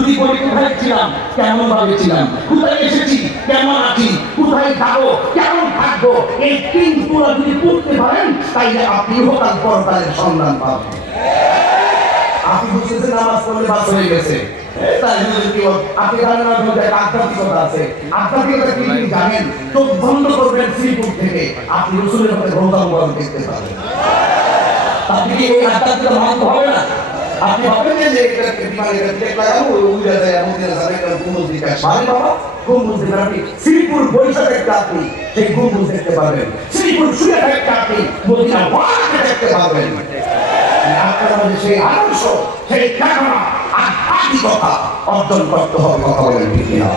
যদি বলি কোথায় ছিলাম? কেমন ভাবে ছিলাম? কোথায় এসেছি? কেমন আছি? কোথায় যাব কেমন থাকব? এই তিন তিনগুলো যদি পড়তে পারেন, তাইলে আপনি হোকাল পরকালের সন্ধান পাবেন। আপনি বুঝতেছেন নামাজ পড়লে বাস হয়ে গেছে। আপনি জানেন জানেন? থেকে। আপনি ভাবেন যে এটা মানে এটা টেক লাগাবো ওই উড়ে যায় আমাদের যাবে একটা গুমুজ দিকে সারে বাবা গুমুজ দিকে আপনি শ্রীপুর বৈশাখ একটা আপনি সেই গুমুজ দেখতে পাবেন। শ্রীপুর শুয়ে একটা আপনি মদিনা ওয়াকে দেখতে পাবেন। আপনার মধ্যে সেই আদর্শ, সেই চেতনা আধ্যাত্মিকতা অর্জন করতে হবে, কথা বলেন ঠিক না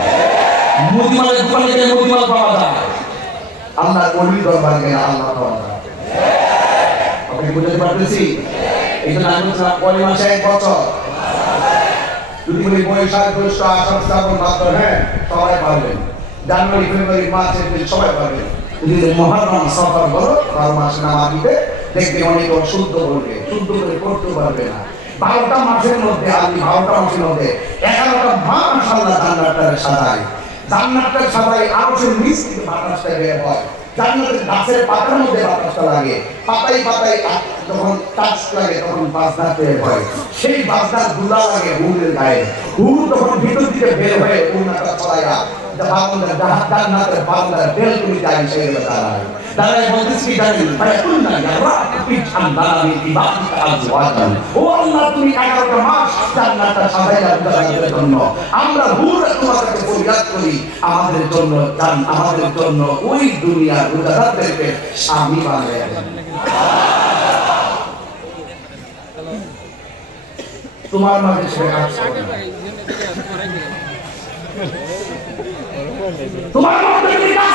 মুদিমালের দোকানে গেলে মুদিমাল পাওয়া যায়। আল্লাহ কলির দরবার গেলে আল্লাহ পাওয়া যায়। আপনি বুঝতে পারতেছি? এই জন্য মাসে হ্যাঁ মাস শুদ্ধ বলবে, শুদ্ধ করে করতে পারবে না। বারোটা মাসের মধ্যে আপনি বারোটা মাসের মধ্যে, এগারোটা মাস আল্লাহ জান্নাতটারে সাজায়। জান্নাতটার সাজায় আরও সে হয়। জান্নাতের গাছের পাতার মধ্যে বাতাসটা লাগে। পাতায় পাতায় যখন টাচ লাগে, তখন বাজনা বের হয়। সেই বাজনারগুলা লাগে হুলের গায়ে। হু তখন ভিতর দিকে বের হয়ে উন্নাটা ছড়াইয়া বাংলার জাহাজ জান্নাতের বাংলার বেলকুনি যায় সেই দাঁড়ায় দাঁড়ায় বলতেছি কি জানেন ফায়াকুন না, ইয়া রাব্বি ঠান্ডানা মিন ইবাদিকা আজওয়াজান ও আল্লাহ, তুমি 11টা মাস জান্নাতটা সাজাইলা উদাহরণের জন্য। আমরা হুর তোমার কাছে ফরিয়াদ করি। আমাদের জন্য জান, আমাদের জন্য ওই দুনিয়ার উদাহরণদেরকে স্বামী বানায় দেন তোমার মাঝে সে কাজ করে না। তোমার মধ্যে যদি কাজ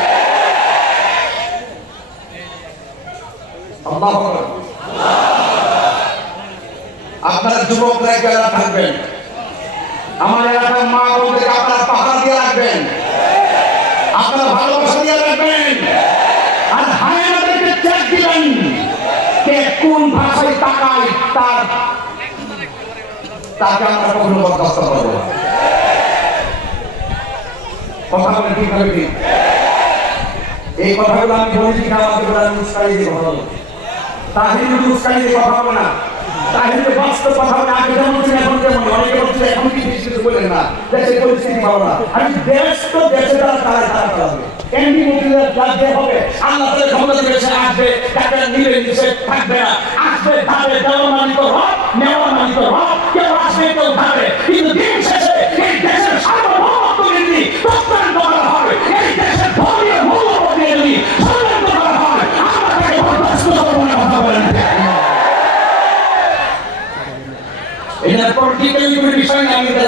আল্লাহু। আপনারা যুবকরা যারা থাকবেন। আমার এলাকার মা বলতে আপনারা পাহাড় দিয়ে রাখবেন। আপনারা ভালোবাসা দিয়ে রাখবেন। আর হায়ানাদেরকে চেক দিবেন। কে কোন ভাষায় তাকায়, তার তাকে আমরা কখনো বরদাস্ত করব। কথা বলে ঠিক হবে ঠিক। এই কথাগুলো আমি বলেছি কিনা আমাকে বলে তাহির দিয়ে কথা হবে না। তাহির বাস্তব কথা হবে আগে যেমন ছিল, এখন যেমন অনেকে বলছে এখন কি বেশি কিছু বলে না। দেশের পরিস্থিতি ভালো না। আমি দেশ তো দেশে তারা তারা তারা চালাবে এমনি মন্ত্রীরা রাজ্যে হবে, আল্লাহ তাদের ক্ষমতা দেশে আসবে তাকে নিবে নিষেধ থাকবে না। আসবে তাদের দেওয়া মানিত নেওয়া মানিত হক কেউ আসবে কেউ ধারে কিন্তু দিন শেষে এই দেশের সার্বভৌমত্ব যদি প্রস্তাবিত করা হয় এই দেশের ধর্মীয় মূল্যবোধ নিয়ে যদি ষড়যন্ত্র করা হয় আমরা তাকে বরদাস্ত করব না কথা বলেন এটা পলিটিক্যালি কোনো বিষয় না আমি